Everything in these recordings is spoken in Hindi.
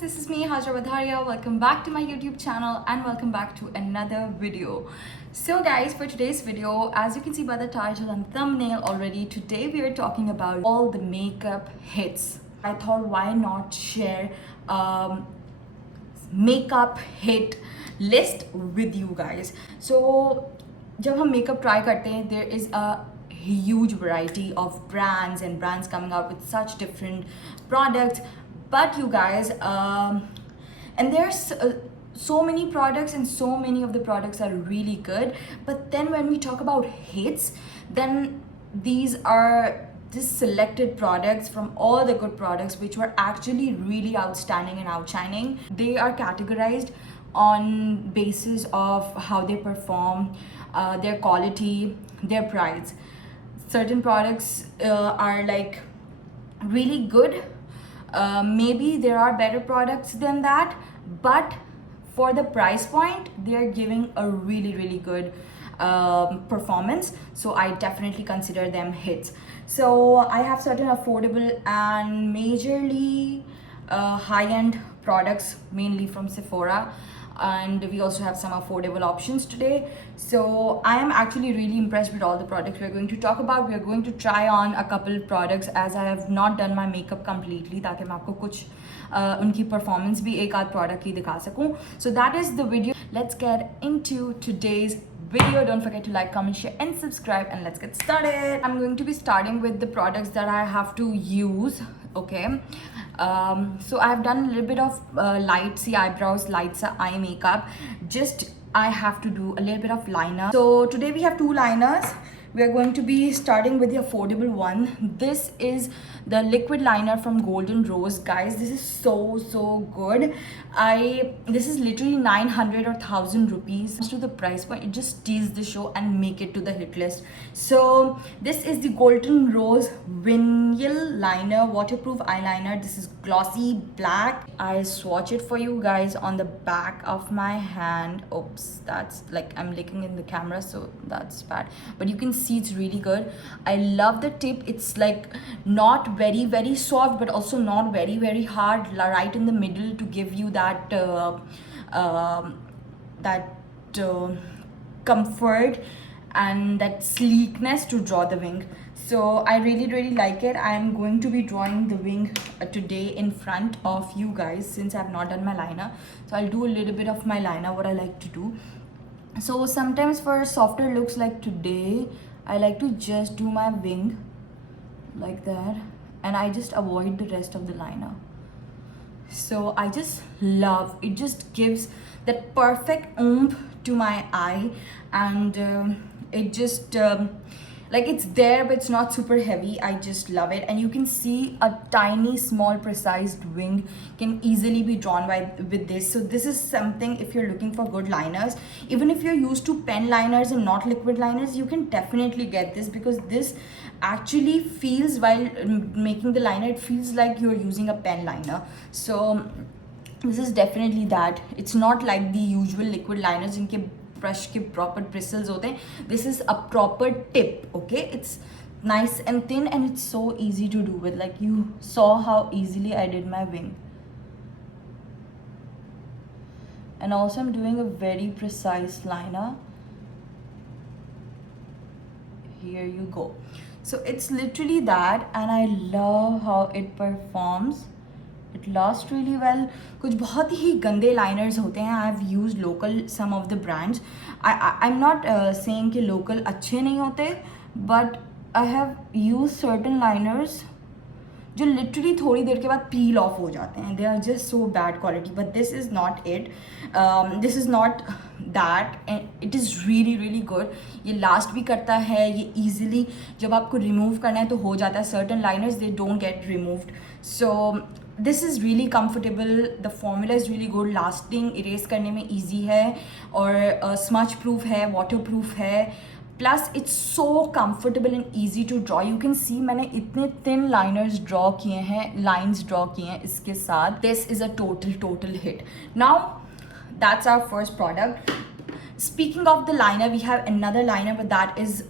this is me Hajra Badharia. Welcome back to my YouTube channel and welcome back to another video. So guys, for today's video, as you can see by the title and thumbnail already, today we are talking about all the makeup hits. I thought why not share makeup hit list with you guys. So जब हम makeup try करते हैं, there is a huge variety of brands coming out with such different products. But you guys, and there's so many products and so many of the products are really good. But then when we talk about hits, then these are just selected products from all the good products which were actually really outstanding and outshining. They are categorized on basis of how they perform, their quality, their price. Certain products are like really good. Maybe there are better products than that, but for the price point, they're giving a really good performance. So I definitely consider them hits. So I have certain affordable and majorly high-end products, mainly from Sephora, and we also have some affordable options today. So I am actually really impressed with all the products we're going to talk about. We're going to try on a couple products as I have not done my makeup completely, ताकि मैं आपको कुछ उनकी performance भी एक आध product की दिखा सकूं. So that is the video. Let's get into today's video. Don't forget to like, comment, share and subscribe, and let's get started. I'm going to be starting with the products that I have to use. Okay, so I've done a little bit of light eyebrows, light eye makeup. Just I have to do a little bit of liner. So today we have two liners. We are going to be starting with the affordable one. This is the liquid liner from Golden Rose. Guys, this is so good. This is literally 900 or 1000 rupees. To the price point, it just steals the show and make it to the hit list. So this is the Golden Rose Vinyl Liner, waterproof eyeliner. This is glossy black. I swatch it for you guys on the back of my hand. Oops, that's like I'm licking in the camera, so that's bad, but you can see it's really good. I love the tip. It's like not very soft, but also not very hard, right in the middle to give you that comfort and that sleekness to draw the wing. So I really like it. I am going to be drawing the wing today in front of you guys, since I have not done my liner. So I'll do a little bit of my liner, what I like to do. So sometimes for softer looks like today, I like to just do my wing like that, and I just avoid the rest of the liner. So I just love it. Just gives that perfect oomph to my eye, and it just like it's there, but it's not super heavy. I just love it. And you can see a tiny small precise wing can easily be drawn with this. So this is something, if you're looking for good liners, even if you're used to pen liners and not liquid liners, you can definitely get this, because this actually feels, while making the liner, it feels like you're using a pen liner. So this is definitely that. It's not like the usual liquid liners इनके brush के proper bristles होते हैं. This is a proper tip. Okay, it's nice and thin, and it's so easy to do with. Like, you saw how easily I did my wing. And also I'm doing a very precise liner. Here you go. So it's literally that, and I love how it performs. It lasts really well. कुछ बहुत ही गंदे liners होते हैं. I've used local some of the brands. I'm not saying कि local अच्छे नहीं होते, but I have used certain liners जो literally थोड़ी देर के बाद peel off हो जाते हैं. They are just so bad quality. But this is not it. This is not that, and it is really good. ये last भी करता है. ये easily जब आपको remove करना है तो हो जाता है. Certain liners, they don't get removed. So this is really comfortable. The formula is really good. Lasting, erase करने में easy है, और smudge proof है, waterproof है. Plus it's so comfortable and easy to draw. You can see मैंने इतने thin liners draw किए हैं, lines draw किए हैं इसके साथ. This is a total hit. Now that's our first product. Speaking of the liner, we have another liner, but that is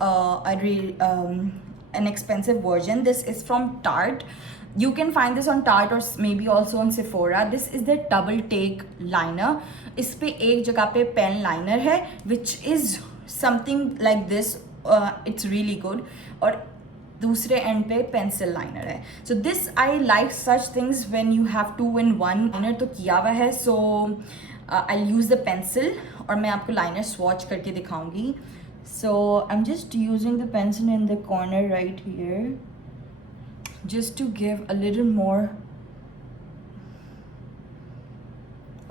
an expensive version. This is from Tarte. You can find this on Tarte or maybe also on Sephora. This is the double take liner. इस पे एक जगह पे पेन लाइनर है which is something like this. It's really good. और दूसरे एंड पे पेंसिल लाइनर है. So this I like such things when you have 2-in-1 liner तो किया हुआ है. So I use the pencil और मैं आपको लाइनर स्वॉच करके दिखाऊंगी. So I am just using the pencil in the corner right here just to give a little more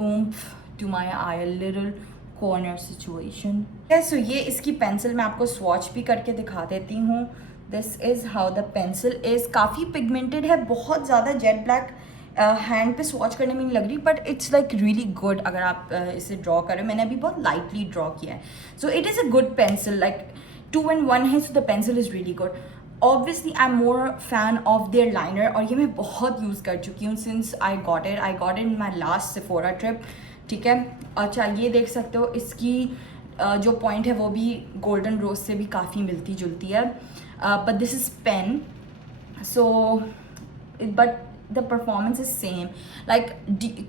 oomph to my eye, a little corner situation. So ये इसकी पेंसिल मैं आपको स्वॉच भी करके दिखा देती हूँ. This is how the pencil is. काफ़ी पिगमेंटेड है, बहुत ज़्यादा जेट ब्लैक हैंड पे स्वॉच करने में नहीं लग रही, but it's like really good अगर आप इसे ड्रॉ करें. मैंने अभी बहुत लाइटली ड्रॉ किया है. So it is a good pencil, like 2-in-1 है, so the pencil is really good. Obviously I am more fan of their liner और ये मैं बहुत यूज़ कर चुकी हूँ since I got it in my last Sephora trip. ठीक है. अच्छा, ये देख सकते हो इसकी जो पॉइंट है वो भी गोल्डन रोज से भी काफ़ी मिलती जुलती है. But this is pen. So but the performance is same. Like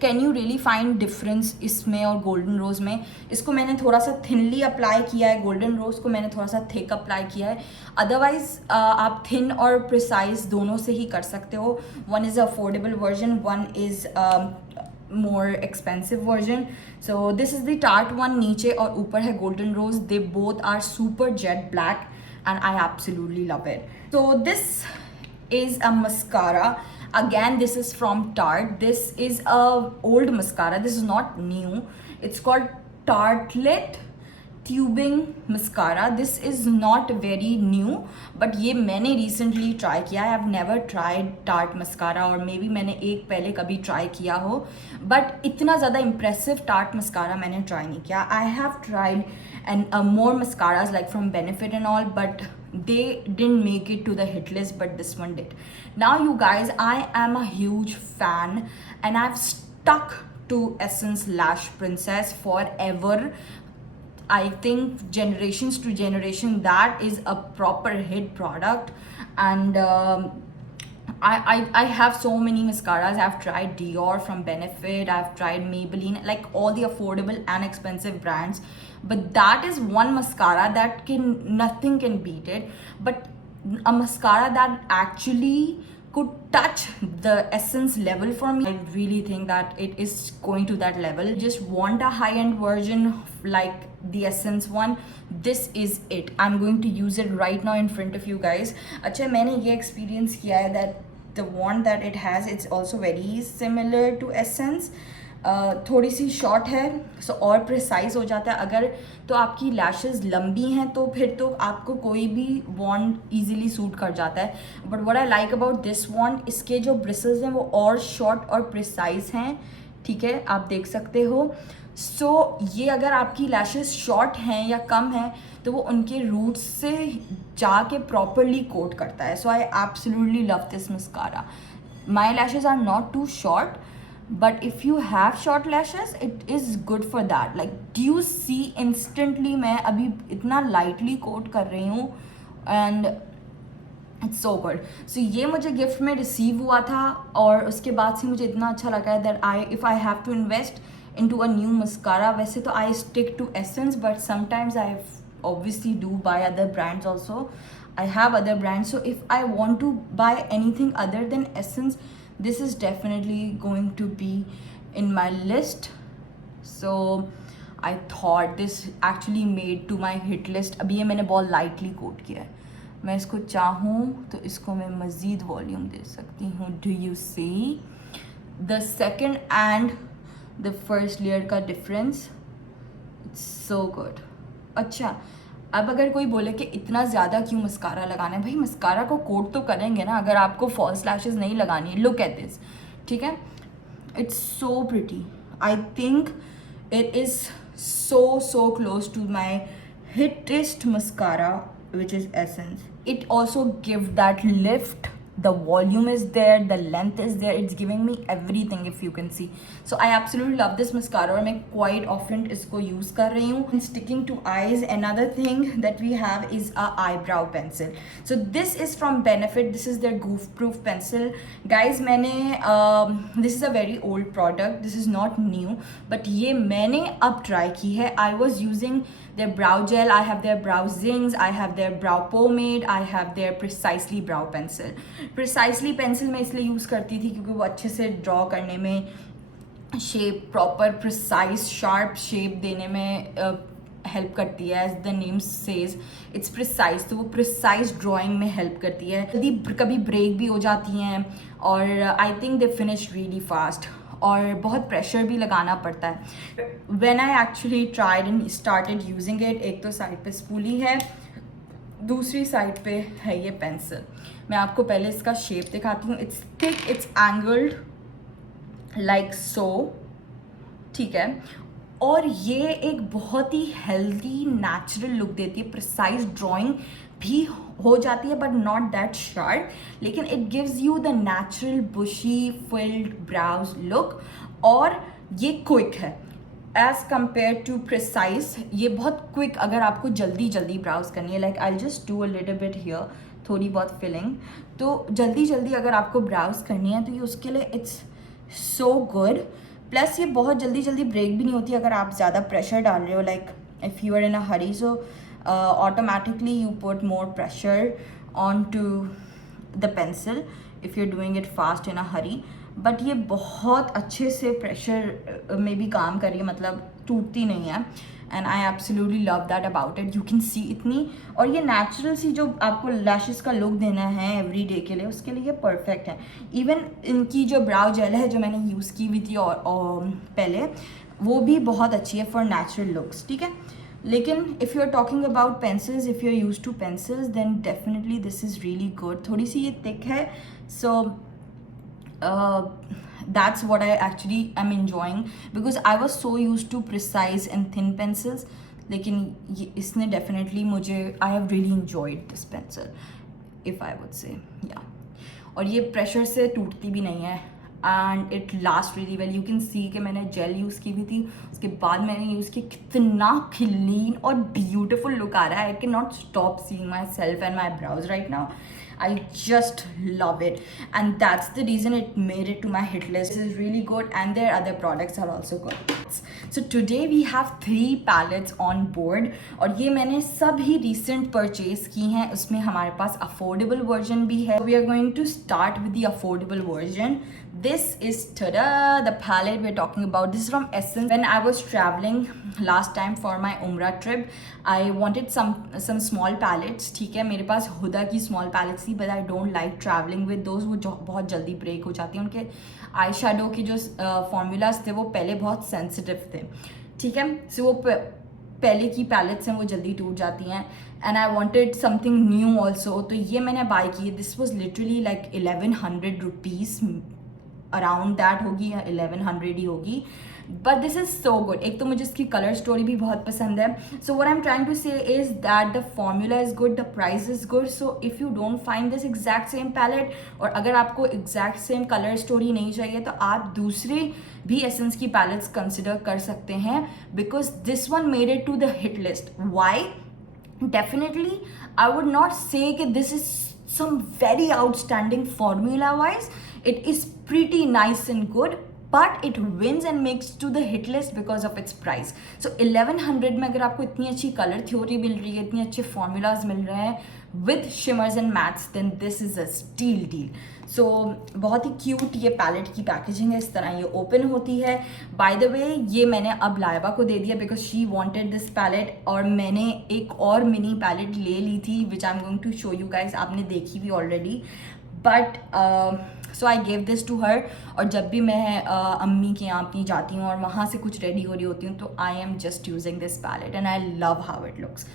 can you really find difference इसमें और गोल्डन रोज़ में? इसको मैंने थोड़ा सा थिनली अप्लाई किया है, गोल्डन रोज़ को मैंने थोड़ा सा थिक अप्लाई किया है. अदरवाइज आप थिन और प्रिसाइज दोनों से ही कर सकते हो. One is affordable version, one is more expensive version. So this is the Tarte one. नीचे और ऊपर है golden rose. They both are super jet black and I absolutely love it. So this is a mascara. Again, this is from Tarte. This is a old mascara. This is not new. It's called Tartelette Tubing Mascara. This is not very new, but ये मैंने recently try किया है. I've never tried Tarte mascara, और maybe मैंने एक पहले कभी try किया हो, but इतना ज़्यादा impressive Tarte mascara मैंने try नहीं किया. I have tried and more mascaras like from Benefit and all, but they didn't make it to the hit list, but this one did. Now you guys, I am a huge fan and I've stuck to Essence Lash Princess forever. I think generations to generation that is a proper hit product. And I have so many mascaras. I've tried Dior from Benefit, I've tried Maybelline, like all the affordable and expensive brands, but that is one mascara that nothing can beat it. But a mascara that actually could touch the Essence level for me, I really think that it is going to that level. Just want a high-end version like the Essence one. This is it. I'm going to use it right now in front of you guys. अच्छा, मैंने ये experience किया है that the wand that it has, it's also very similar to Essence. थोड़ी सी शॉर्ट है, सो और प्रिसाइज हो जाता है. अगर तो आपकी लैशेस लंबी हैं तो फिर तो आपको कोई भी वॉन्ड ईजिली सूट कर जाता है. But what I like about this wand, इसके जो ब्रिसल्स हैं वो और शॉर्ट और प्रिसाइज हैं. ठीक है, आप देख सकते हो. सो ये अगर आपकी लैशेस शॉर्ट हैं या कम हैं तो वो उनके रूट्स से जाके प्रॉपरली कोट करता है. So I absolutely love this mascara. My lashes are not too short, but if you have short lashes it is good for that. Like, do you see instantly मैं अभी इतना lightly coat कर रही हूँ and it's so good. So ये मुझे गिफ्ट में रिसीव हुआ था और उसके बाद से मुझे इतना अच्छा लगा है that if I have to invest into a new mascara, वैसे तो I stick to Essence, but sometimes I obviously do buy other brands also. I have other brands, so if I want to buy anything other than Essence, this is definitely going to be in my list. So I thought this actually made to my hit list. अभी ये मैंने बहुत lightly coat किया है. मैं इसको चाहूँ तो इसको मैं मज़ीद वॉल्यूम दे सकती हूँ. Do you see the second and the first layer का difference? It's so good. अच्छा, अब अगर कोई बोले कि इतना ज़्यादा क्यों मस्कारा लगाना है, भाई मस्कारा को कोट तो करेंगे ना अगर आपको फॉल्स लैशेस नहीं लगानी है. Look at this. ठीक है, it's so pretty. I think it is so close to my hittest mascara, which is Essence. It also gives that lift the volume is there, the length is there, it's giving me everything if you can see. So I absolutely love this mascara और मैं quite often इसको use कर रही हूँ. And sticking to eyes, another thing that we have is a eyebrow pencil. So this is from Benefit. This is their goof proof pencil. Guys मैंने this is a very old product, this is not new, but ये मैंने अब try की है. I was using their brow gel, I have their brow zings, I have their brow pomade, I have their Precisely brow pencil. Precisely pencil मैं इसलिए यूज़ करती थी क्योंकि वो अच्छे से ड्रॉ करने में, shape proper precise sharp shape देने में हेल्प करती है. As the name says it's precise, तो वो प्रिसाइज ड्राइंग में हेल्प करती है. जल्दी कभी ब्रेक भी हो जाती हैं और I think they finish really fast और बहुत प्रेशर भी लगाना पड़ता है. When I actually tried and started using it, एक तो साइड पे स्पूली है, दूसरी साइड पे है ये पेंसिल. मैं आपको पहले इसका शेप दिखाती हूँ. It's thick, it's angled like so, ठीक है. और ये एक बहुत ही हेल्दी नेचुरल लुक देती है. प्रिसाइज ड्राइंग भी हो जाती है बट नॉट दैट शार्प, लेकिन it gives you the natural bushy filled brows look. और ये क्विक है एज कम्पेयर टू प्रिसाइज. ये बहुत क्विक अगर आपको जल्दी जल्दी ब्राउज करनी है, like I just do a little bit here, थोड़ी बहुत फिलिंग. तो जल्दी जल्दी अगर आपको ब्राउज करनी है तो ये उसके लिए इट्स सो गुड. प्लस ये बहुत जल्दी जल्दी ब्रेक भी नहीं होती अगर आप ज़्यादा प्रेशर डाल रहे हो, like if you are in a hurry, so automatically you put more pressure onto the pencil if you're doing it fast in a hurry. But ये बहुत अच्छे से प्रेशर में भी काम कर रही है, मतलब टूटती नहीं है. And I absolutely love that about it. You can see इतनी, और ये नेचुरल सी जो आपको लैशेस का लुक देना है एवरी डे के लिए, उसके लिए ये परफेक्ट है. इवन इनकी जो ब्राउ जेल है जो मैंने यूज़ की हुई थी और पहले, वो भी बहुत अच्छी है फॉर नेचुरल लुक्स, ठीक है. लेकिन if you are talking about pencils, if you are use to pencils, then definitely this is really good. थोड़ी सी ये थिक है, सो that's what I actually am enjoying because I was so used to precise and thin pencils. लेकिन ये इसने definitely मुझे, I have really enjoyed this pencil if I would say, yeah. और ये प्रेशर से टूटती भी नहीं है and it last really well. You can see कि मैंने जेल यूज़ की हुई थी, उसके बाद मैंने यूज़ की, कितना क्लीन और ब्यूटिफुल लुक आ रहा है. I can not stop seeing my self and my browse right now. I just love it, and that's the reason it made it to my hit list. This is really good, and their other products are also good. So today we have 3 palettes on board, और ये मैंने सभी recent purchase की हैं. उसमें हमारे पास affordable version भी है. We are going to start with the affordable version. This is tada, the palette we're talking about. This is from Essence. When I was traveling last time for my Umrah trip, I wanted some small palettes. ठीक है, मेरे पास हुदा की small palettes थी, but I don't like traveling with those. वो बहुत जल्दी break हो जाती हैं. उनके आई शेडो के जो formulas थे वो पहले बहुत sensitive थे, ठीक है. So वो पहले की पैलेट्स हैं वो जल्दी टूट जाती हैं. And I wanted something new also, तो ये मैंने बाय की. This was literally like 1100 rupees, around that होगी या 1100 ही होगी. But this is so good. एक तो मुझे इसकी कलर स्टोरी भी बहुत पसंद है. So what I am trying to say is that the formula is good, the price is good. So if you don't find this exact same palette, और अगर आपको एग्जैक्ट सेम कलर स्टोरी नहीं चाहिए, तो आप दूसरे भी एसेंस की पैलेट्स कंसिडर कर सकते हैं, because this one made it to the hit list. Why? Definitely I would not say that this is some very outstanding formula wise. It is pretty nice and good, but it wins and makes to the hit list because of its price. So 1100 में अगर आपको इतनी अच्छी कलर थ्योरी मिल रही है, इतने अच्छे फॉर्मूलाज मिल रहे हैं with shimmers and mattes, then this is a steal deal. So बहुत ही क्यूट ये पैलेट की पैकेजिंग है. इस तरह ये ओपन होती है. बाय द वे ये मैंने अब लाइबा को दे दिया because she wanted this palette, और मैंने एक और मिनी पैलेट ले ली थी which I am going to show you guys. आपने देखी भी already, but so I gave this to her. और जब भी मैं अम्मी के यहाँ अपनी जाती हूँ और वहाँ से कुछ रेडी हो रही होती हूँ, तो I am just using this palette and I love how it looks.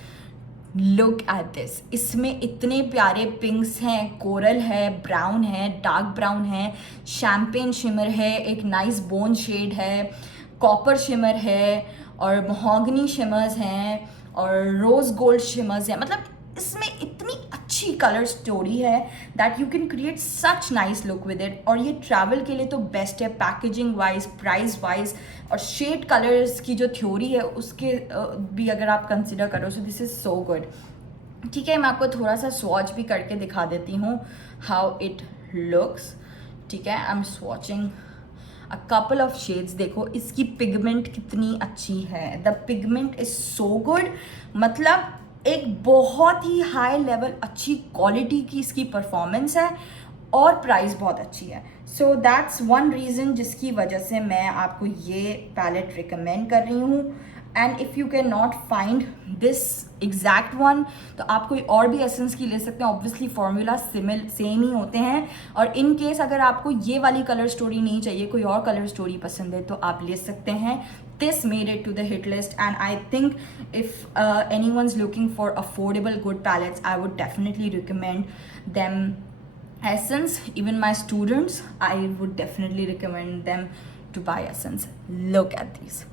Look at this. इसमें इतने प्यारे पिंक्स हैं, कोरल है, ब्राउन है, डार्क ब्राउन है, शैम्पेन शिमर है, एक नाइस बोन शेड है, कॉपर शिमर है, और महोगनी शिमर्स हैं, और रोज़ गोल्ड शिमर्स हैं. मतलब इसमें इतनी अच्छी अच्छी कलर स्टोरी है that you can create such nice look with it. और ये ट्रैवल के लिए तो बेस्ट है, पैकेजिंग वाइज, प्राइस वाइज, और शेड कलर्स की जो थ्योरी है उसके भी अगर आप कंसिडर करो, सो दिस इज़ सो गुड। ठीक है, मैं आपको थोड़ा सा स्वॉच भी करके दिखा देती हूँ हाउ इट लुक्स। ठीक है, I am स्वॉचिंग a couple of shades. देखो इसकी पिगमेंट कितनी अच्छी है, the pigment is so good, मतलब एक बहुत ही हाई लेवल अच्छी क्वालिटी की इसकी परफॉर्मेंस है और प्राइस बहुत अच्छी है। सो दैट्स वन रीज़न जिसकी वजह से मैं आपको ये पैलेट रिकमेंड कर रही हूँ। And if you can not find this exact one तो आप कोई और भी एसेंस की ले सकते हैं। ऑब्वियसली फॉर्मूला सेम ही होते हैं, और इन केस अगर आपको ये वाली कलर स्टोरी नहीं चाहिए, कोई और कलर स्टोरी पसंद है, तो आप ले सकते हैं। This made it to the hit list, and I think if anyone's looking for affordable good palettes, I would definitely recommend them. Essence, even my students, I would definitely recommend them to buy Essence. Look at these.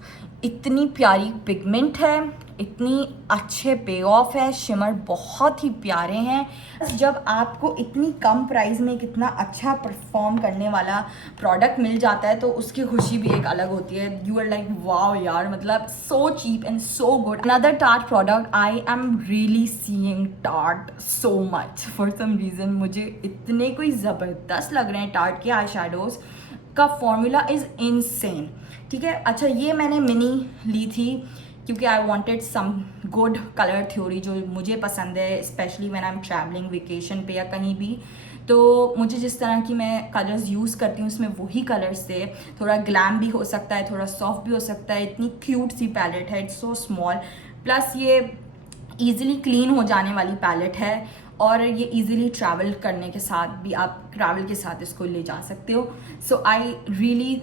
इतनी प्यारी पिगमेंट है, इतनी अच्छे पे ऑफ है, शिमर बहुत ही प्यारे हैं। जब आपको इतनी कम प्राइस में कितना अच्छा परफॉर्म करने वाला प्रोडक्ट मिल जाता है तो उसकी खुशी भी एक अलग होती है। यू आर लाइक वाओ यार, मतलब so cheap and so good. Another Tarte product, I am really seeing Tarte so much for some reason. मुझे इतने कोई ज़बरदस्त लग रहे हैं टार्ट के आई शेडोज़ का फॉर्मूला इज़ इनसेन। ठीक है, अच्छा ये मैंने मिनी ली थी क्योंकि I wanted some good colour theory जो मुझे पसंद है, especially when I am travelling vacation पे या कहीं भी। तो मुझे जिस तरह की मैं कलर्स यूज़ करती हूँ उसमें वही कलर्स थे। थोड़ा ग्लैम भी हो सकता है, थोड़ा सॉफ्ट भी हो सकता है। इतनी क्यूट सी पैलेट है, इट्स सो स्मॉल, प्लस ये ईजिली क्लीन हो जाने वाली पैलेट है, और ये इजीली ट्रैवल करने के साथ भी, आप ट्रैवल के साथ इसको ले जा सकते हो। So I really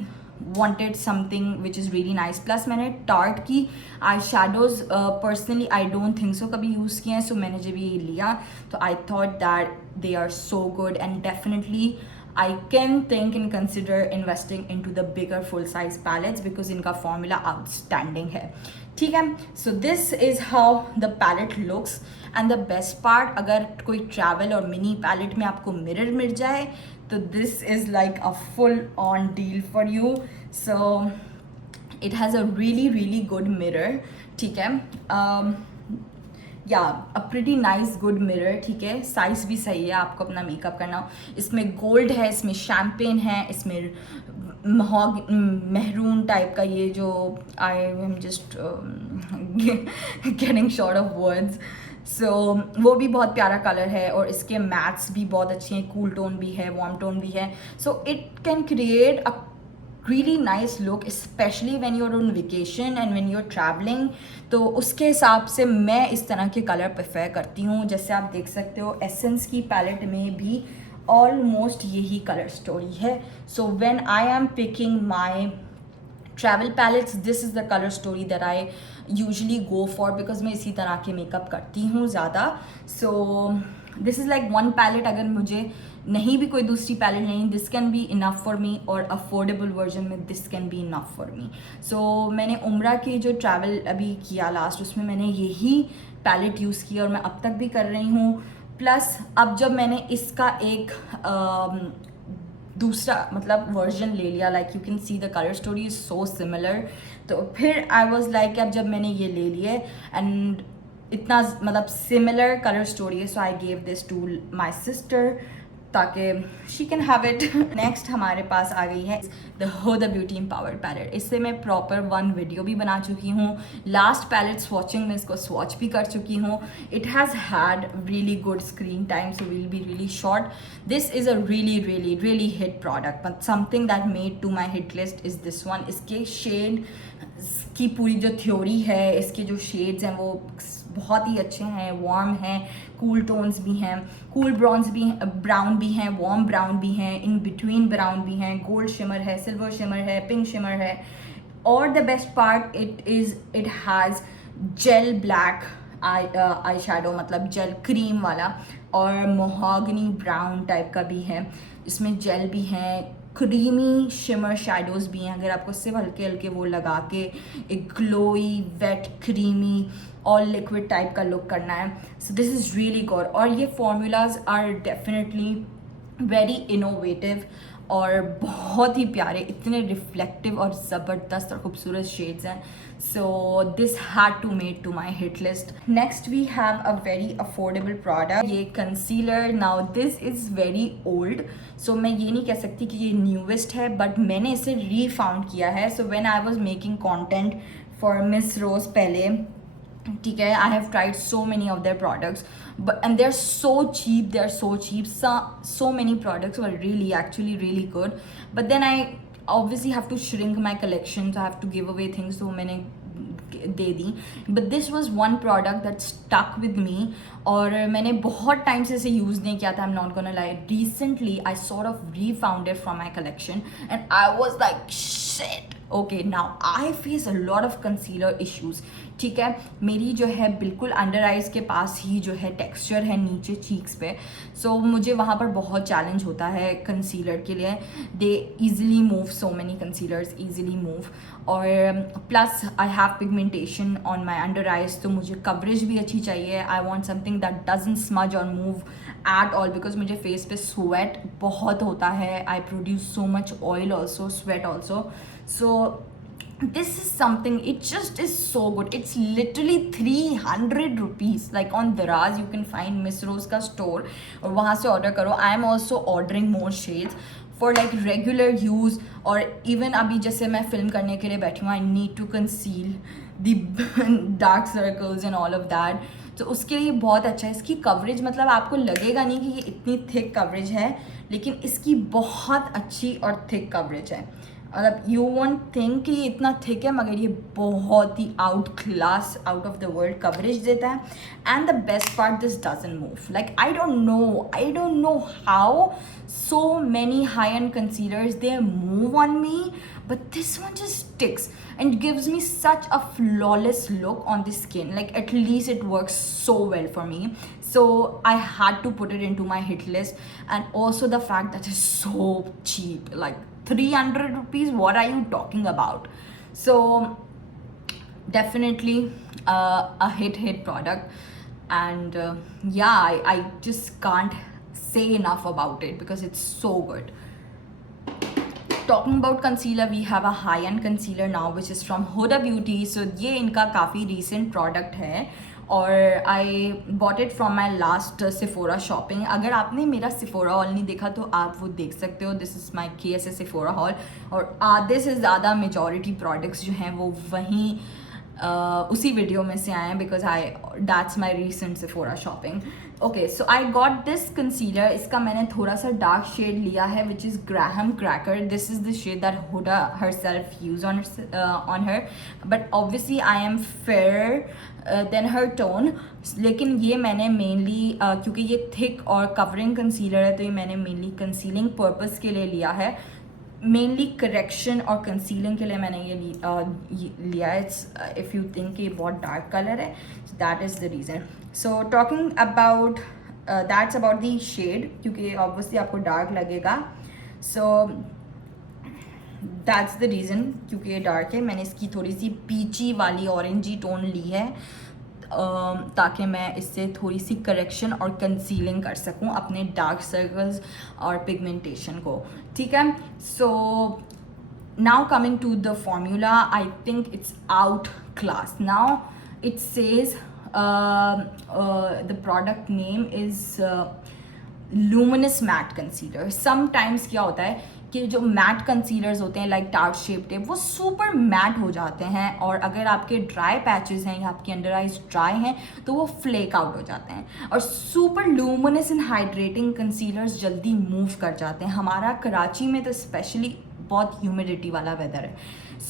wanted something which is really nice. Plus मैंने टार्ट की eye shadows personally I don't think so कभी यूज़ किए हैं, सो मैंने जब ये लिया तो I thought that they are so good and definitely I can think and consider investing into the bigger full size palettes because इनका formula outstanding है। ठीक है, so this is how the palette looks and the best part, अगर कोई travel और mini palette में आपको mirror मिल जाए तो this is like a full on deal for you. So it has a really good mirror। ठीक है, या a pretty nice good mirror. ठीक है, साइज़ भी सही है आपको अपना मेकअप करना हो। इसमें गोल्ड है, इसमें शैम्पेन है, इसमें महरून टाइप का ये जो I am just getting short of words. So वो भी बहुत प्यारा कलर है, और इसके मैट्स भी बहुत अच्छे हैं, कूल टोन भी है, वार्म टोन भी है। So it can create a really nice look especially when you're on vacation and when you're traveling। तो उसके हिसाब से मैं इस तरह के कलर प्रेफर करती हूँ। जैसे आप देख सकते हो एसेंस की पैलेट में भी ऑलमोस्ट यही कलर स्टोरी है। So when I am picking my travel palettes, this is the colour story that I usually go for because मैं इसी तरह के मेकअप करती हूँ ज़्यादा। So this is like one palette, अगर मुझे नहीं भी कोई दूसरी पैलेट नहीं, this can be enough for me, और अफोर्डेबल वर्जन में this can be enough for me. So मैंने उम्रा की जो ट्रैवल अभी किया लास्ट, उसमें मैंने यही पैलेट यूज़ किया और मैं अब तक भी कर रही हूँ। प्लस अब जब मैंने इसका एक दूसरा मतलब वर्जन ले लिया, like you can see the colour story is so similar, तो फिर आई वॉज लाइक अब जब मैंने ये ले लिए एंड इतना मतलब सिमिलर कलर स्टोरी है, so I gave this to my sister ताकि she can have it. Next हमारे पास आ गई है the Huda Beauty empowered palette. इससे मैं प्रॉपर वन वीडियो भी बना चुकी हूँ। लास्ट पैलेट स्वॉचिंग में इसको स्वॉच भी कर चुकी हूँ। It has had really good screen time, so will be really short. This is a really hit product, but something that made to my hit list is this one. इसके शेड की पूरी जो थ्योरी है, इसके जो शेड्स हैं वो बहुत ही अच्छे हैं, वार्म हैं, कूल टोन्स भी हैं, कूल ब्राउन्स भी, ब्राउन भी हैं, वार्म ब्राउन भी हैं, इन बिटवीन ब्राउन भी हैं, गोल्ड शिमर है, सिल्वर शिमर है, पिंक शिमर है, और the best part it has gel black eye shadow, मतलब जेल क्रीम वाला, और मोहागनी ब्राउन टाइप का भी है। इसमें जेल भी हैं, क्रीमी शिमर शेडोज़ भी हैं, अगर आपको सिर्फ हल्के हल्के वो लगा के एक ग्लोई वेट क्रीमी और लिक्विड टाइप का लुक करना है, so this is really good. और ये formulas are definitely very innovative और बहुत ही प्यारे, इतने रिफ्लेक्टिव और ज़बरदस्त और खूबसूरत शेड्स हैं। So this had to made to my hit list. Next we have a very affordable product, ये concealer. Now this is very old, so मैं ये नहीं कह सकती कि ये न्यूवेस्ट है, बट मैंने इसे रीफाउंड किया है। So when I was making content for Miss Rose पहले, ठीक है, I have tried so many of their products, and they're so cheap, so many products were actually really good, but then I obviously have to shrink my collection, so I have to give away things, so मैंने दे दी, but this was one product that stuck with me और मैंने बहुत टाइम से इसे यूज़ नहीं किया था। I'm not gonna lie, recently I sort of refound it from my collection and I was like shit, okay, now I face a lot of concealer issues, ठीक है। मेरी जो है बिल्कुल अंडर आइज के पास ही जो है टेक्सचर है नीचे चीक्स पे, सो मुझे वहाँ पर बहुत चैलेंज होता है कंसीलर के लिए। They easily move, so many concealers easily move, और plus I have pigmentation on my under eyes, तो मुझे कवरेज भी अच्छी चाहिए। I want something that doesn't smudge और मूव एट ऑल, बिकॉज मुझे फेस पे स्वेट बहुत होता है। I produce so much oil also, sweat also, so this is something, it just is so good. It's literally 300 rupees, like on Daraz you can find Miss Rose का store और वहाँ से order करो। I am also ordering more shades for like regular use, और even अभी जैसे मैं film करने के लिए बैठी हूँ, I need to conceal the dark circles and all of that, तो उसके लिए बहुत अच्छा है। इसकी कवरेज मतलब आपको लगेगा नहीं कि ये इतनी थिक कवरेज है, लेकिन इसकी बहुत अच्छी और थिक कवरेज है। मतलब यू वॉन्ट थिंक कि इतना थिक है, मगर ये बहुत ही out class, out of the world coverage देता है। And the best part, this doesn't move. Like I don't know how so many high-end concealers, they move on me, but this one just sticks and gives me such a flawless look on the skin. Like at least it works so well for me, so I had to put it into my hit list. And also the fact that it's so cheap, like 300 rupees, what are you talking about? So definitely a hit product, and yeah, I just can't say enough about it because it's so good. Talking about concealer, we have a high-end concealer now which is from Huda Beauty. So ये इनका काफ़ी recent product है और I bought it from my last Sephora shopping. अगर आपने मेरा Sephora haul नहीं देखा तो आप वो देख सकते हो. This is my KSA Sephora haul और आधे से ज़्यादा majority products जो हैं वो वहीं उसी वीडियो में से आए हैं, because that's my recent Sephora shopping. Okay, so I got this concealer. इसका मैंने थोड़ा सा डार्क शेड लिया है which is Graham cracker. This is the shade that Huda herself use on her, but obviously I am fair than her tone. लेकिन ये मैंने मेनली क्योंकि ये थिक और कवरिंग कंसीलर है, तो ये मैंने मेनली कंसीलिंग पर्पज़ के लिए लिया है. मेनली करेक्शन और कंसीलिंग के लिए मैंने ये लिया है. इट्स इफ़ यू थिंक ये बहुत डार्क कलर है, that is the reason. So talking about that's about the shade, क्योंकि ऑब्वियसली आपको डार्क लगेगा. सो दैट्स द रीज़न, क्योंकि ये डार्क है. मैंने इसकी थोड़ी सी पीची वाली ऑरेंजी टोन ली है ताकि मैं इससे थोड़ी सी करेक्शन और कंसीलिंग कर सकूं अपने डार्क सर्कल्स और पिगमेंटेशन को. ठीक है. So now coming to the formula, I think it's out class. Now it says the product name is luminous matte concealer. Sometimes क्या होता है कि जो मैट कंसीलर्स होते हैं लाइक टार्ट शेप टेप, वो सुपर मैट हो जाते हैं, और अगर आपके ड्राई पैचेस हैं या आपकी अंडर आइज ड्राई हैं तो वो फ्लेक आउट हो जाते हैं. और super luminous and hydrating concealers जल्दी मूव कर जाते हैं. हमारा कराची में तो स्पेशली बहुत ह्यूमिडिटी वाला वेदर है.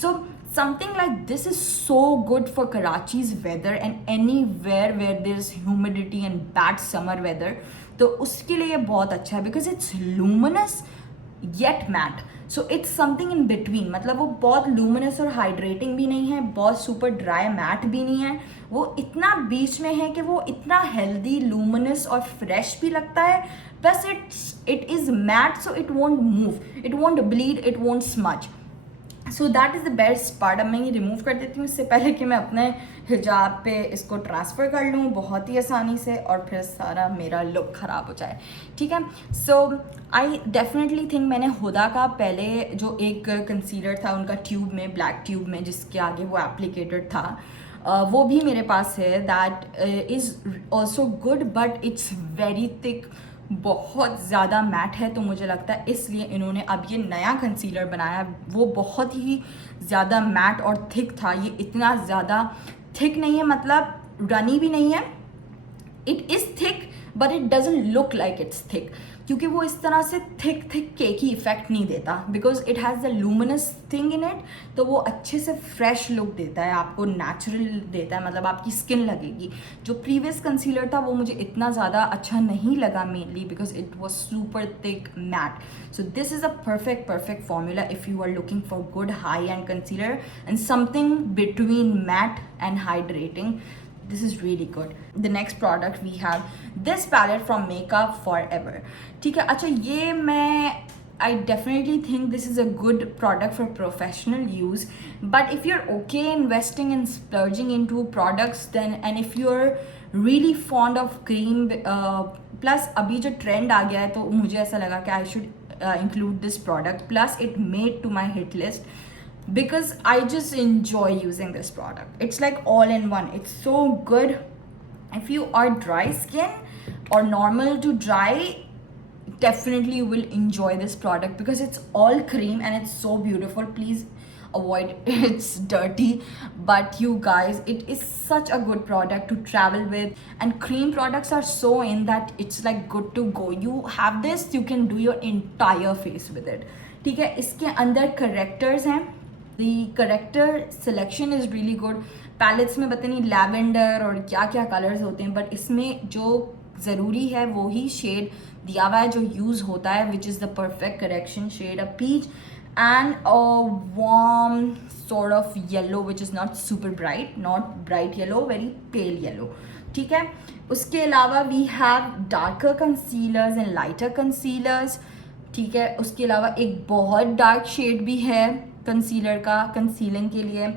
सो something like this is so good for Karachi's weather and anywhere where there's humidity and bad summer weather. तो उसके लिए बहुत अच्छा है because it's luminous yet matte. So it's something in between, मतलब वो बहुत लूमिनस और हाइड्रेटिंग भी नहीं है, बहुत सुपर ड्राई मैट भी नहीं है, वो इतना बीच में है कि वो इतना हेल्दी, लूमिनस और फ्रेश भी लगता है, plus it is matte, so it won't move, it won't bleed, it won't smudge. So that is the best part. अब मैं ये रिमूव कर देती हूँ इससे पहले कि मैं अपने हिजाब पे इसको ट्रांसफ़र कर लूँ बहुत ही आसानी से और फिर सारा मेरा लुक ख़राब हो जाए. ठीक है. सो आई डेफिनेटली थिंक मैंने हुदा का पहले जो एक कंसीलर था उनका ट्यूब में, ब्लैक ट्यूब में, जिसके आगे वो एप्लीकेटेड था, वो भी मेरे पास है. That is also good but it's very thick, बहुत ज़्यादा मैट है. तो मुझे लगता है इसलिए इन्होंने अब ये नया कंसीलर बनाया. वो बहुत ही ज़्यादा मैट और थिक था, ये इतना ज़्यादा थिक नहीं है, मतलब रनी भी नहीं है. It is thick but it doesn't look like it's thick, क्योंकि वो इस तरह से थिक केकी इफेक्ट नहीं देता, because it has the luminous thing in it. तो वो अच्छे से फ्रेश लुक देता है आपको, नेचुरल देता है, मतलब आपकी स्किन लगेगी. जो प्रीवियस कंसीलर था वो मुझे इतना ज़्यादा अच्छा नहीं लगा, mainly because it was super thick matte. So this is a perfect formula if you are looking for good high-end concealer and something between matte and hydrating. This is really good. The next product we have this palette from Makeup Forever. ठीक है. अच्छा, ये मैं I definitely think this is a good product for professional use, but if you're okay investing and splurging into products, then and if you're really fond of cream, plus अभी जो trend आ गया है तो मुझे ऐसा लगा कि I should include this product, plus it made to my hit list because I just enjoy using this product. It's like all in one. It's so good. If you are dry skin or normal to dry, definitely you will enjoy this product because it's all cream and it's so beautiful. Please avoid it's dirty, but you guys, it is such a good product to travel with. And cream products are so in that it's like good to go. You have this, you can do your entire face with it. ठीक है. इसके अंदर करेक्टर्स हैं. The corrector selection is really good. Palettes में पता नहीं लैवेंडर और क्या क्या कलर्स होते हैं, बट इसमें जो ज़रूरी है वो ही शेड दिया हुआ है जो यूज़ होता है, which is the perfect correction shade, a peach and a warm sort of yellow which is not super bright, not bright yellow, very pale yellow. ठीक है. उसके अलावा we have darker concealers and lighter concealers. ठीक है. उसके अलावा एक बहुत डार्क शेड भी है कंसीलर का, कंसीलिंग के लिए.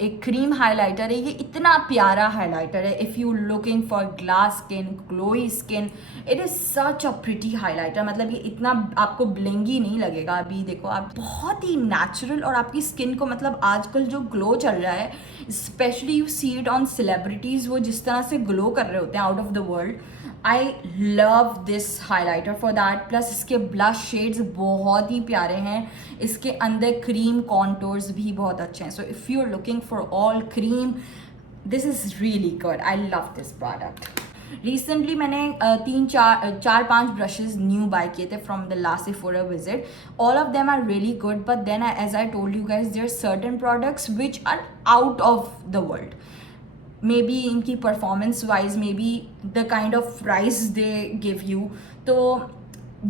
एक क्रीम हाइलाइटर है, ये इतना प्यारा हाइलाइटर है. If you looking for glass skin, glowy skin, it is such a pretty highlighter. मतलब ये इतना आपको ब्लिंगी नहीं लगेगा. अभी देखो आप, बहुत ही नेचुरल, और आपकी स्किन को, मतलब आजकल जो ग्लो चल रहा है, specially you see it on celebrities, वो जिस तरह से ग्लो कर रहे होते हैं out of the world. I love this highlighter for that. Plus इसके ब्लश शेड्स बहुत ही प्यारे हैं. इसके अंदर क्रीम कॉन्टोर्स भी बहुत अच्छे हैं. So if you are looking for all cream, this is really good. I love this product. Recently मैंने 4-5 ब्रशेज न्यू बाय किए थे from the last Sephora visit. All of them are really good, but then as I told you guys, there are certain products which are out of the world. Maybe इनकी performance wise, maybe the kind of price they give you. तो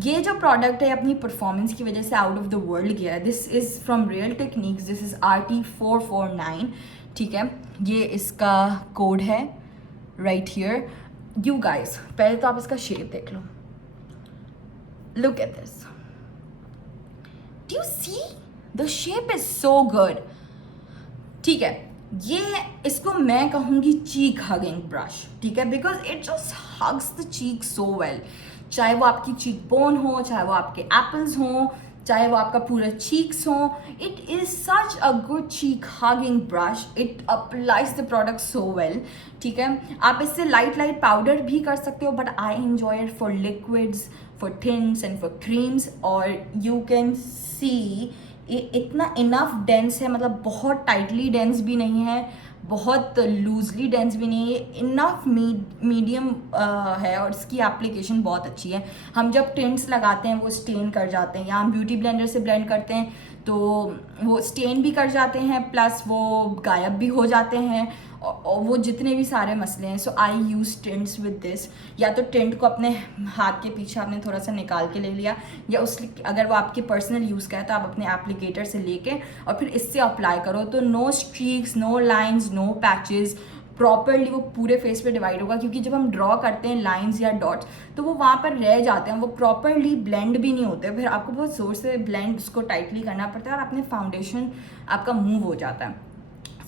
ये जो प्रोडक्ट है अपनी परफॉर्मेंस की वजह से आउट ऑफ द वर्ल्ड गया है. This is from real techniques. This is RT449. ठीक है. ये इसका कोड है राइट हियर. यू गाइस, पहले तो आप इसका शेप देख लो. Look at this. Do you see? The shape is so good. ठीक है. ये इसको मैं कहूँगी चीक हगिंग ब्रश. ठीक है. Because it just hugs the cheek so well. चाहे वो आपकी चीक बोन हो, चाहे वो आपके एप्पल्स हों, चाहे वो आपका पूरा चीक्स हो, it is such a good cheek hugging brush. It applies the product so well. ठीक है. आप इससे लाइट पाउडर भी कर सकते हो, but I enjoy it for liquids, for thins and for creams. और यू कैन सी इतना इनफ डेंस है, मतलब बहुत टाइटली डेंस भी नहीं है, बहुत लूजली डेंस भी नहीं है. इनफ मीडियम है, और इसकी एप्लीकेशन बहुत अच्छी है. हम जब टिंट्स लगाते हैं वो स्टेन कर जाते हैं, या हम ब्यूटी ब्लेंडर से ब्लेंड करते हैं तो वो स्टेन भी कर जाते हैं प्लस वो गायब भी हो जाते हैं और वो जितने भी सारे मसले हैं. सो I use tints with this. या तो टिंट को अपने हाथ के पीछे आपने थोड़ा सा निकाल के ले लिया, या उस अगर वो आपके पर्सनल यूज़ का है तो आप अपने एप्लीकेटर से लेके और फिर इससे अप्लाई करो. तो no streaks, no lines, no patches, properly वो पूरे फेस पे डिवाइड होगा. क्योंकि जब हम ड्रॉ करते हैं लाइंस या डॉट्स तो वो वहाँ पर रह जाते हैं, वो प्रॉपरली ब्लेंड भी नहीं होते. फिर आपको बहुत जोर से ब्लेंड उसको टाइटली करना पड़ता है और अपने फाउंडेशन आपका मूव हो जाता है.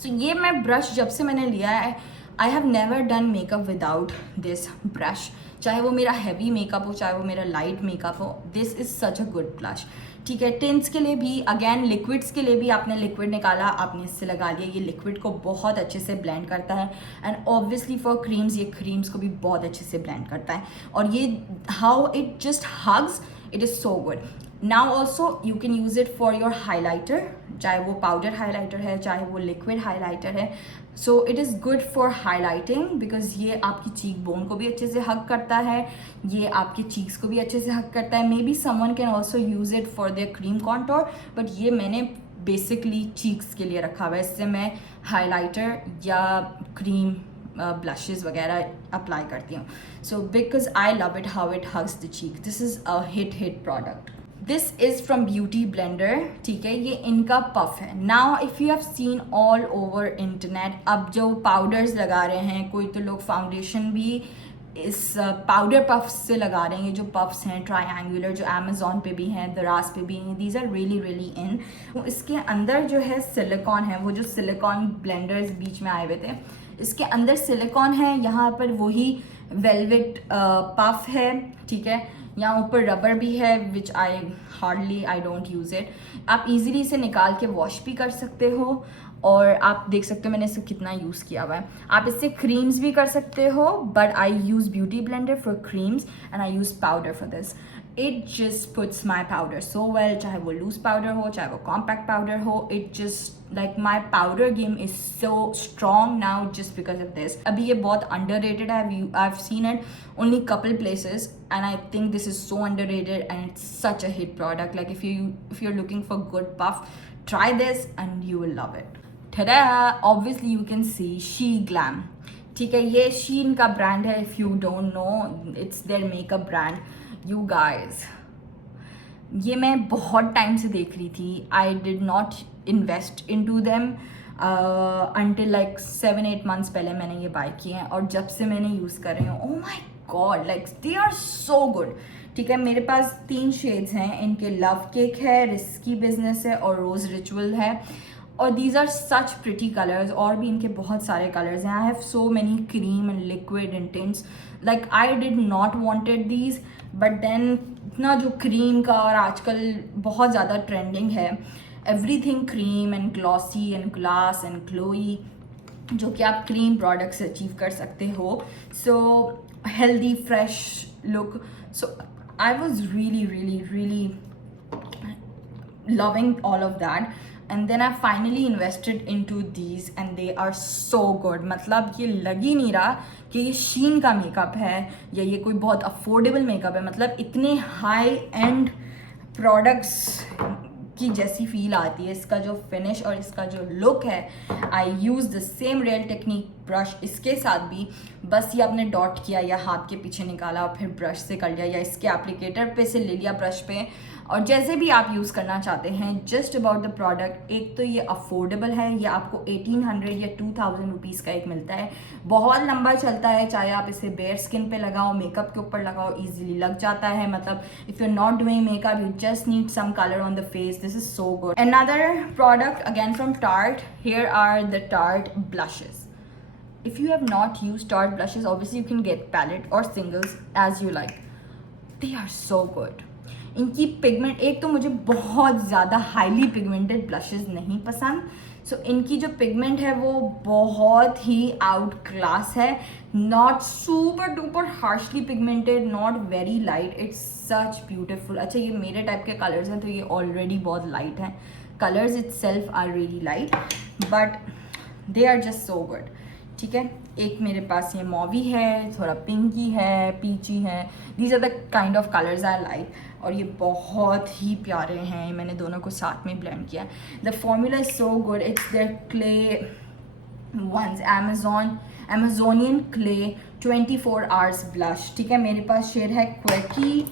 सो ये मैं ब्रश जब से मैंने लिया है, I have never done makeup without this brush. चाहे वो मेरा हैवी मेकअप हो, चाहे वो मेरा लाइट मेकअप हो, this is such a good brush. ठीक है, टिंट्स के लिए भी, अगेन लिक्विड्स के लिए भी आपने लिक्विड निकाला, आपने इससे लगा लिया. ये लिक्विड को बहुत अच्छे से ब्लेंड करता है. एंड ऑब्वियसली फॉर क्रीम्स, ये क्रीम्स को भी बहुत अच्छे से ब्लेंड करता है. और ये how it just hugs, it is so good. Now also you can use it for your highlighter, चाहे वो पाउडर हाईलाइटर है, चाहे वो लिक्विड हाईलाइटर है. So it is good for highlighting because ये आपकी चीक बोन को भी अच्छे से हग करता है, ये आपके चीक्स को भी अच्छे से हग करता है. May be someone can also use it for their cream contour, but ये मैंने बेसिकली चीक्स के लिए रखा हुआ है. इससे मैं हाईलाइटर या क्रीम ब्लशेस वगैरह अप्लाई करती हूँ. So because I love it how it hugs the cheek. This is a hit product. This is from beauty blender. ठीक है, ये इनका पफ है. Now if you have seen all over internet, अब जो पाउडर्स लगा रहे हैं, कोई तो लोग फाउंडेशन भी इस पाउडर पफ्स से लगा रहे हैं. ये जो पफ्स हैं ट्रायंगुलर, जो अमेजोन पे भी हैं, दराज पे भी हैं, दीज आर रियली इन. तो इसके अंदर जो है सिलिकॉन है, वो जो सिलिकॉन ब्लेंडर्स बीच में आए हुए थे, इसके अंदर सिलिकॉन है. यहाँ पर वही वेलवेट पफ है. ठीक है, यहाँ ऊपर रबर भी है which I don't use it. आप इजीली इसे निकाल के वॉश भी कर सकते हो. और आप देख सकते हो मैंने इसे कितना यूज़ किया हुआ है. आप इससे क्रीम्स भी कर सकते हो, but I use beauty blender for creams and I use powder for this. It just puts my powder so well, चाहे वो लूज पाउडर हो, चाहे वो कॉम्पैक्ट पाउडर हो. It just like my powder game is so strong now just because of this. अभी ये बहुत underrated है. I've seen it only couple places and I think this is so underrated and it's such a hit product. Like if you're looking for good puff, try this and you will love it. Ta-da! Obviously you can see She Glam. ठीक है, ये Shein का brand है. If you don't know, it's their makeup brand. You guys, ये मैं बहुत टाइम से देख रही थी. I did not invest in to them until like 7-8 months पहले मैंने ये बाय किए हैं. और जब से मैंने यूज़ कर रही हूँ, oh my God, like they are so good. ठीक है, मेरे पास 3 शेड्स हैं. इनके लव केक है, रिस्की बिजनेस है और रोज़ रिचुअल है. और these are such pretty colours. और भी इनके बहुत सारे कलर्स हैं. I have so many cream and liquid and tints. Like I did not wanted these, but then इतना जो क्रीम का और आजकल बहुत ज़्यादा ट्रेंडिंग है, everything cream and glossy and glass and glowy, जो कि आप क्रीम प्रोडक्ट से अचीव कर सकते हो. So healthy fresh look. So I was really loving all of that. And then I finally invested into these and they are so good. मतलब ये लग ही नहीं रहा कि ये शीन का मेकअप है या ये कोई बहुत अफोर्डेबल मेकअप है. मतलब इतने हाई एंड प्रोडक्ट्स की जैसी फील आती है. इसका जो फिनिश और इसका जो लुक है, I use the same real technique brush इसके साथ भी. बस ये आपने डॉट किया या हाथ के पीछे निकाला और फिर ब्रश से कर लिया या इसके एप्लीकेटर पे से ले लिया ब्रश पे. और जैसे भी आप यूज़ करना चाहते हैं, जस्ट अबाउट द प्रोडक्ट. एक तो ये अफोर्डेबल है, ये आपको 1800 या 2000 रुपीज़ का एक मिलता है. बहुत लंबा चलता है, चाहे आप इसे बेयर स्किन पे लगाओ, मेकअप के ऊपर लगाओ, इजीली लग जाता है. मतलब if you are not doing makeup, you just need some colour on the face, this is so good. Another product again from Tarte. Here are the Tarte blushes. If you have not used Tarte blushes, obviously you can get palette or singles as you like. They are so good. इनकी पिगमेंट, एक तो मुझे बहुत ज़्यादा हाईली पिगमेंटेड ब्लशेस नहीं पसंद. सो इनकी जो पिगमेंट है वो बहुत ही आउट क्लास है. Not super duper harshly pigmented, not very light. It's such beautiful. अच्छा, ये मेरे टाइप के कलर्स हैं तो ये ऑलरेडी बहुत लाइट हैं. Colours itself are really light but they are just so good. ठीक है। एक मेरे पास ये मॉवी है, थोड़ा पिंकी है, पीची है, these are the kind of colours I like. और ये बहुत ही प्यारे हैं, मैंने दोनों को साथ में ब्लेंड किया। The formula is so good, it's the clay once Amazonian clay 24 hours blush, ठीक है। मेरे पास शेड है क्वेकी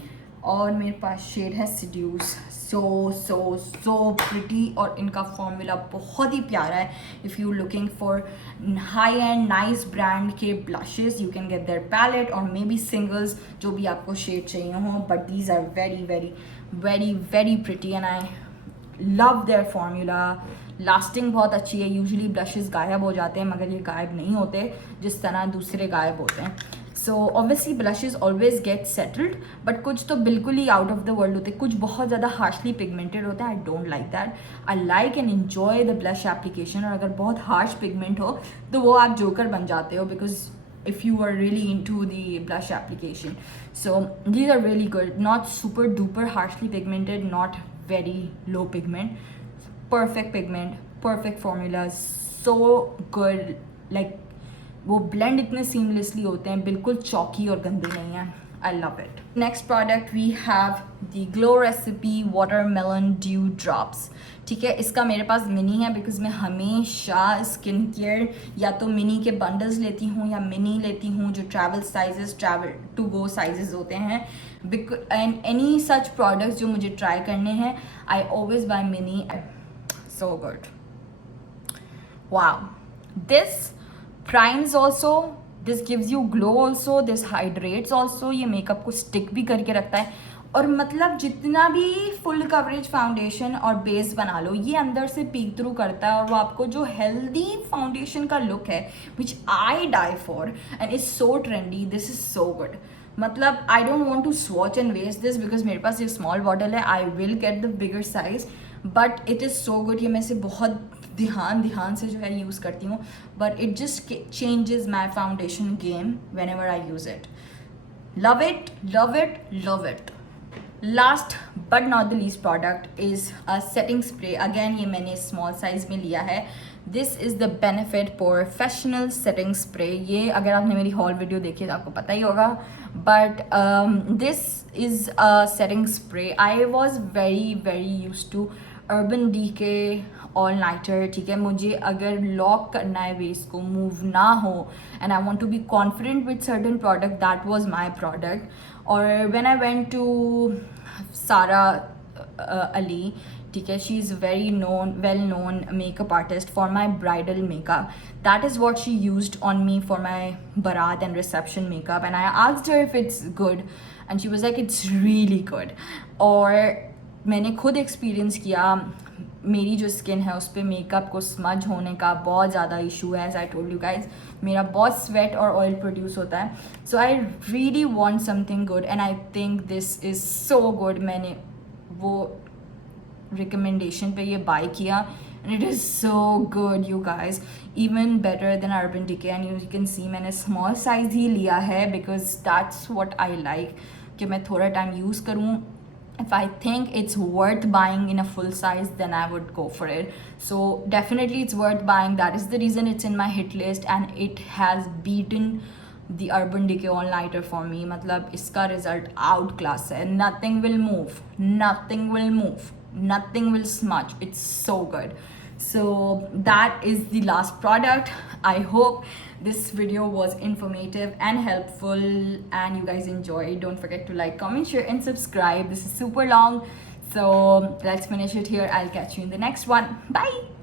और मेरे पास शेड है सिड्यूस। सो प्रिटी, और इनका फॉर्मूला बहुत ही प्यारा है। If you looking for high end nice brand के blushes, you can get their palette और मे बी सिंगल्स, जो भी आपको शेड चाहिए हो, but these are very very very very pretty and I love their formula. Lasting बहुत अच्छी है। यूजुअली ब्लशेस गायब हो जाते हैं, मगर ये गायब नहीं होते जिस तरह दूसरे गायब होते हैं। So obviously blushes always get settled, but कुछ तो बिल्कुल ही आउट ऑफ द वर्ल्ड होते हैं, कुछ बहुत ज़्यादा हार्शली पिगमेंटेड होता है। I don't like that. I like and enjoy the blush application. और अगर बहुत हार्श पिगमेंट हो तो वो आप जोकर बन जाते हो, because if you are really into the blush application. So these are really good, not super duper harshly pigmented, not very low pigment, perfect pigment, perfect formulas, so good. Like वो blend इतने seamlessly होते हैं, बिल्कुल चौकी और गंदे नहीं हैं। I love it. Next product we have the Glow Recipe Watermelon Dew Drops. ठीक है, इसका मेरे पास मिनी है बिकॉज मैं हमेशा स्किन केयर या तो मिनी के बंडल्स लेती हूँ या मिनी लेती हूँ, जो travel sizes, travel to go sizes होते हैं। एंड एनी सच प्रोडक्ट्स जो मुझे ट्राई करने हैं, I always buy mini. So good, wow. This primes also, this gives you glow also, this hydrates also. ये मेकअप को स्टिक भी करके रखता है, और मतलब जितना भी फुल कवरेज फाउंडेशन और बेस बना लो, ये अंदर से पीक थ्रू करता है, और वो आपको जो हेल्दी फाउंडेशन का लुक है, which I die for and is so trendy, this is so good. मतलब I don't want to swatch and waste this, because मेरे पास ये स्मॉल बॉटल है। I will get the bigger size, but it is so good. ये मैं इसे बहुत ध्यान से जो है यूज़ करती हूँ, but it just changes my foundation game when ever I use it. Love it, love it, love it. Last but not the least product is a setting spray. Again ये मैंने स्मॉल साइज में लिया है। This is the benefit professional setting spray. ये अगर आपने मेरी हॉल वीडियो देखी तो आपको पता ही होगा, but this is a setting spray. I was very very use to Urban Decay all nighter, ठीक है। मुझे अगर लॉक करना है वेस को, मूव ना हो, and I want to be confident with certain product, that was my product. और when I went to Sara Ali, ठीक है, she is very known, well known makeup artist for my bridal makeup. That is what she used on me for my barat and reception makeup, and I asked her if it's good, and she was like it's really good. और मैंने खुद एक्सपीरियंस किया, मेरी जो स्किन है उस पर मेकअप को स्मज होने का बहुत ज़्यादा इशू है. As I told you guys, मेरा बहुत स्वेट और ऑयल प्रोड्यूस होता है. So I really want something good and I think this is so good. मैंने वो रिकमेंडेशन पे ये बाय किया and it is so good you guys, even better than Urban Decay. And you can see मैंने small size ही लिया है because that's what I like, कि मैं थोड़ा टाइम यूज़ करूँ. If I think it's worth buying in a full size, then I would go for it. So definitely it's worth buying. That is the reason it's in my hit list and it has beaten the Urban Decay All Nighter for me. मतलब इसका result out class है. Nothing will move, nothing will move, nothing will smudge. It's so good. So that is the last product. I hope this video was informative and helpful and you guys enjoyed. Don't forget to like, comment, share and subscribe. This is super long, so let's finish it here. I'll catch you in the next one. Bye.